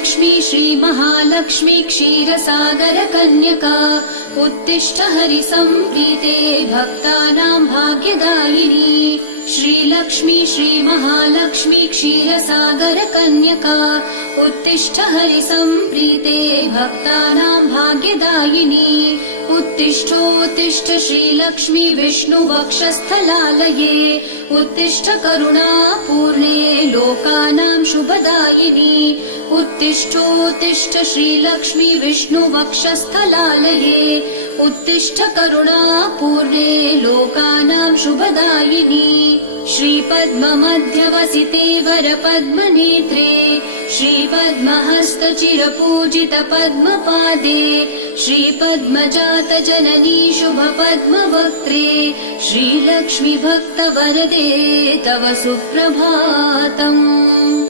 श्रीलक्ष्मी श्रीमहालक्ष्मी क्षीरसागरकन्यका उत्तिष्ठ हरिसम्प्रीते भक्तानां भाग्यदायिनी। श्रीलक्ष्मी श्रीमहालक्ष्मी क्षीरसागरकन्यका उत्तिष्ठ हरिसम्प्रीते भक्तानां भाग्यदायिनी। उत्तिष्ठोत्तिष्ठ श्रीलक्ष्मी विष्णुवक्षस्थलालये उत्तिष्ठ करुणापूर्णे लोकानां शुभदायिनी। उत्तिष्ठोत्तिष्ठ श्रीलक्ष्मी विष्णुवक्षस्थलालये उत्तिष्ठ करुणापूर्णे लोकानां शुभदायिनी। श्रीपद्ममध्यवसिते वरपद्मनेत्रे श्रीपद्महस्तचिरपूजित पद्मपादे श्रीपद्मजातजननी शुभपद्मवक्त्रे श्रीलक्ष्मी भक्तवरदे तव सुप्रभातम्।